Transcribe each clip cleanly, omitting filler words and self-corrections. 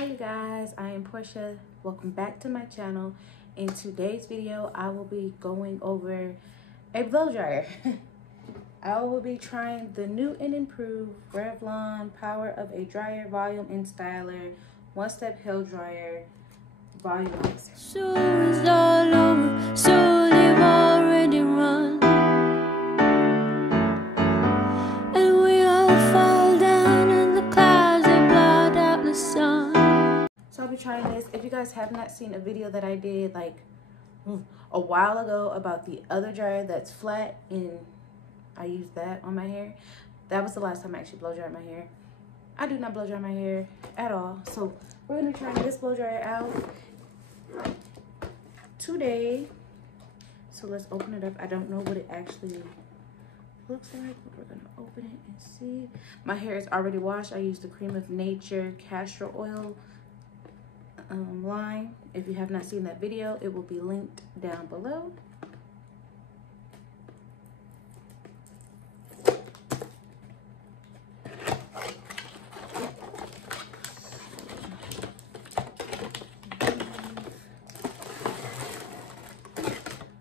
Hi you guys, I am Portia. Welcome back to my channel. In today's video, I will be going over a blow dryer. I will be trying the new and improved Revlon Power of a Dryer Volume and Styler One-Step Hair Dryer Volumizer. So it's all over, so you've already run, and we all fall down in the clouds, they blot out the sun. So I'll be trying this. If you guys have not seen a video that I did like a while ago about the other dryer that's flat and I used that on my hair, that was the last time I actually blow dried my hair. I do not blow dry my hair at all. So we're gonna try this blow dryer out today. So let's open it up. I don't know what it actually looks like, but we're gonna open it and see. My hair is already washed. I used the Cream of Nature castor oil line. If you have not seen that video, it will be linked down below.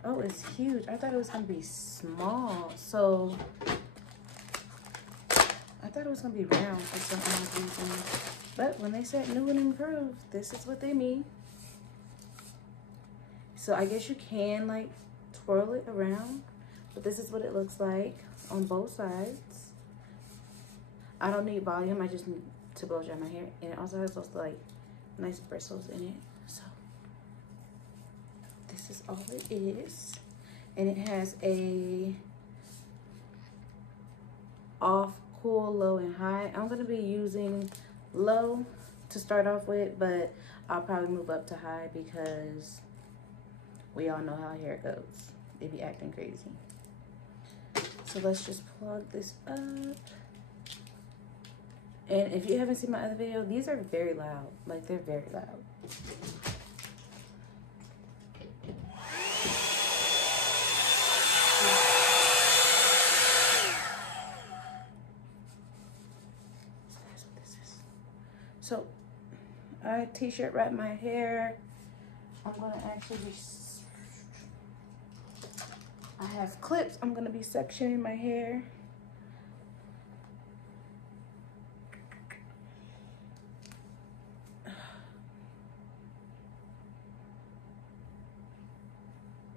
Oh, it's huge. I thought it was gonna be small. So I thought it was gonna be round for some odd reason. But when they said new and improved, this is what they mean. So I guess you can like twirl it around, but this is what it looks like on both sides. I don't need volume, I just need to blow dry my hair. And it also has those like nice bristles in it. So this is all it is. And it has a off, cool, low, and high. I'm gonna be using low to start off with, but I'll probably move up to high because we all know how hair goes. They be acting crazy. So let's just plug this up. And if you haven't seen my other video, these are very loud. Like, they're very loud. So I t-shirt wrap my hair. I'm gonna actually be, I have clips. I'm gonna be sectioning my hair.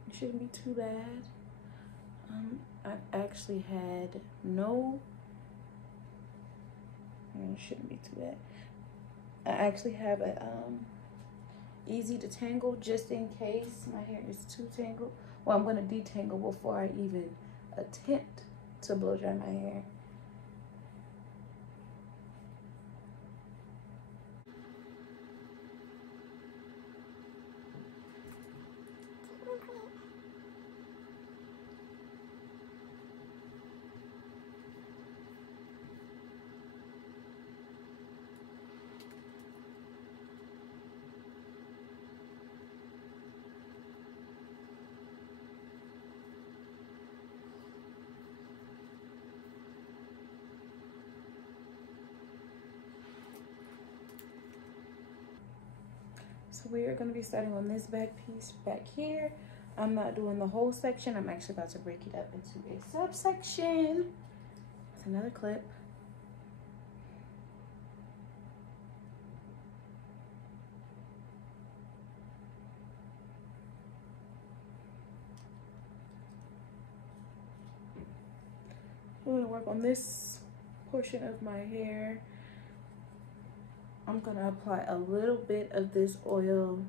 It shouldn't be too bad. I've actually had no, it shouldn't be too bad. I actually have a easy detangle just in case my hair is too tangled. Well, I'm gonna detangle before I even attempt to blow dry my hair. So we are going to be starting on this back piece back here. I'm not doing the whole section. I'm actually about to break it up into a subsection with another clip. I'm going to work on this portion of my hair. I'm gonna apply a little bit of this oil.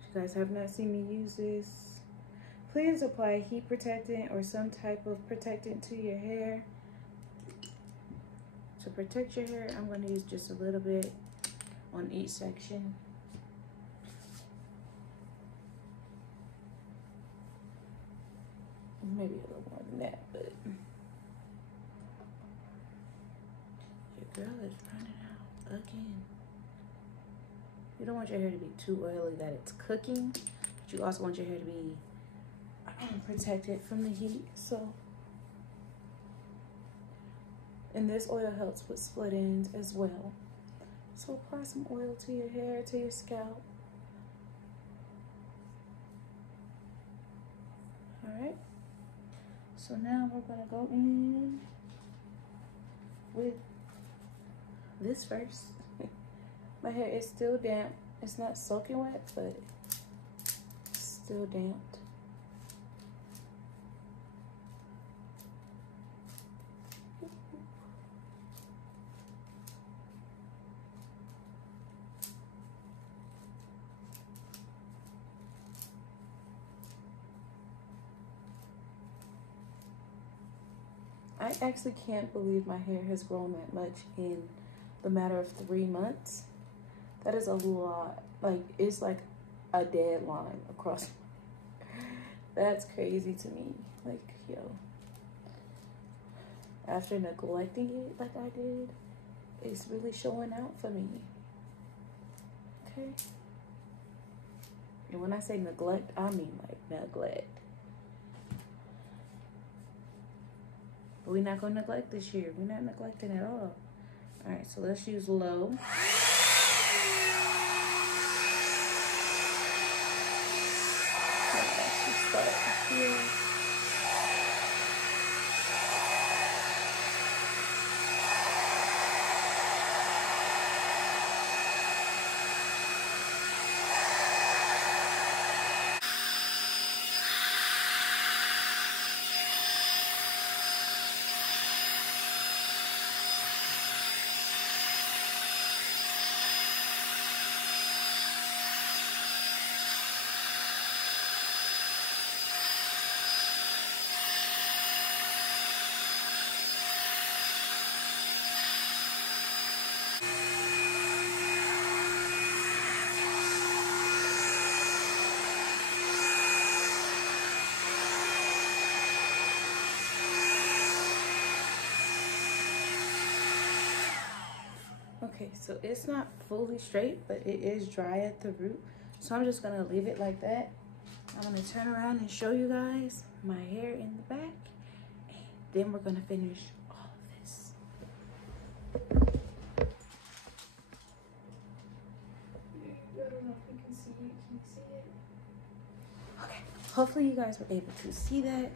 If you guys have not seen me use this, please apply heat protectant or some type of protectant to your hair. To protect your hair, I'm gonna use just a little bit on each section. Maybe a little more than that, but girl is running out again. You don't want your hair to be too oily that it's cooking, but you also want your hair to be protected from the heat. So And this oil helps with split ends as well. So apply some oil to your hair, to your scalp. Alright. So now we're gonna go in with this first. My hair is still damp. It's not soaking wet, but it's still damp. I actually can't believe my hair has grown that much in the matter of 3 months. That is a lot. Like, it's like a dead line across. That's crazy to me. Like, yo. After neglecting it like I did, it's really showing out for me. Okay? And when I say neglect, I mean like neglect. But we're not gonna neglect this year. We're not neglecting at all. All right, so let's use low. Let's start here. Okay, so it's not fully straight, but it is dry at the root. So I'm just gonna leave it like that. I'm gonna turn around and show you guys my hair in the back. And then we're gonna finish all of this. I don't know if you can see it. Can you see it? Okay, hopefully you guys were able to see that.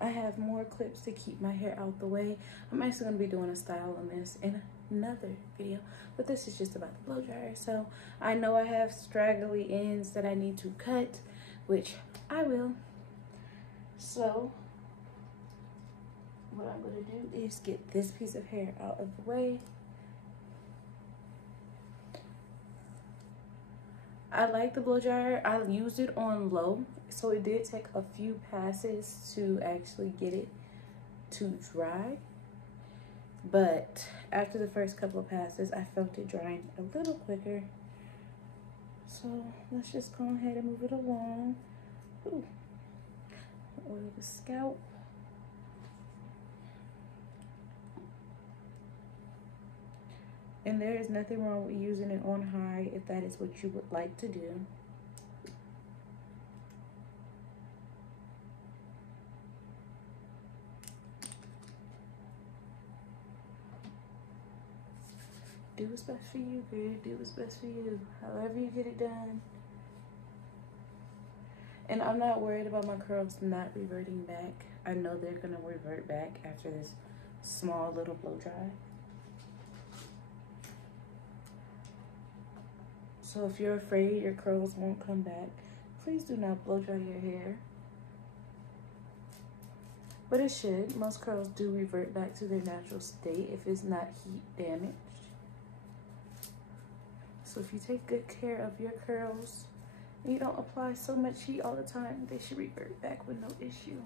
I have more clips to keep my hair out the way. I'm actually gonna be doing a style on this in another video, but this is just about the blow dryer. So I know I have straggly ends that I need to cut, which I will. So what I'm gonna do is get this piece of hair out of the way. I like the blow dryer. I used it on low, so it did take a few passes to actually get it to dry. But after the first couple of passes, I felt it drying a little quicker. So let's just go ahead and move it along. Ooh. Oil the scalp. And there is nothing wrong with using it on high if that is what you would like to do. Do what's best for you, girl. Do what's best for you. However you get it done. And I'm not worried about my curls not reverting back. I know they're gonna revert back after this small little blow dry. So if you're afraid your curls won't come back, please do not blow dry your hair. But it should. Most curls do revert back to their natural state if it's not heat damaged. So if you take good care of your curls and you don't apply so much heat all the time, they should revert back with no issue.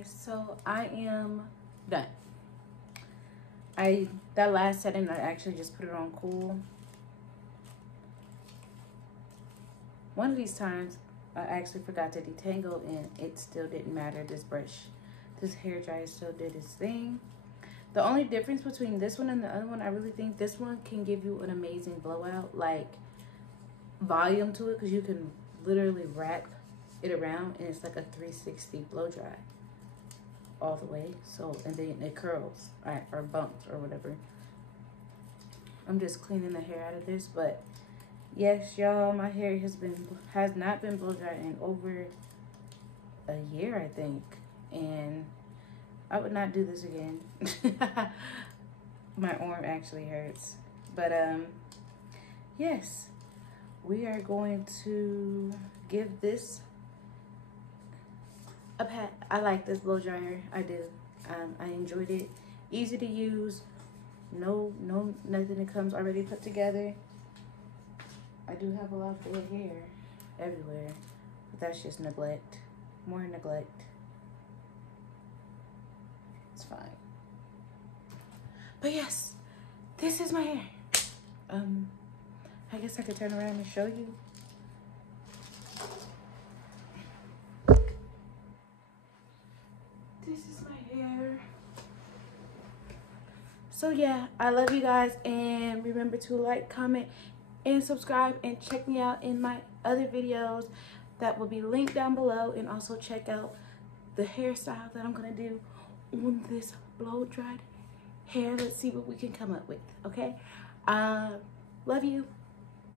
guys, so I am done. That last setting I actually just put it on cool. One of these times I actually forgot to detangle and it still didn't matter. This hair dryer still did its thing. The only difference between this one and the other one, I really think this one can give you an amazing blowout, like volume to it, because you can literally wrap it around and it's like a 360 blow dry all the way. So, and then it curls or bumps or whatever. I'm just cleaning the hair out of this, but yes, y'all, my hair has not been blow dry in over a year, I think, and I would not do this again. My arm actually hurts, but yes, we are going to give this a pat. I like this blow dryer. I do. I enjoyed it. Easy to use. Nothing that comes already put together. I do have a lot of dead hair everywhere, but that's just neglect. More neglect. It's fine. But yes, this is my hair. I guess I could turn around and show you. This is my hair. So yeah, I love you guys, and remember to like, comment, and subscribe, and check me out in my other videos that will be linked down below, and also check out the hairstyle that I'm gonna do on this blow dried hair. Let's see what we can come up with. Okay, love you.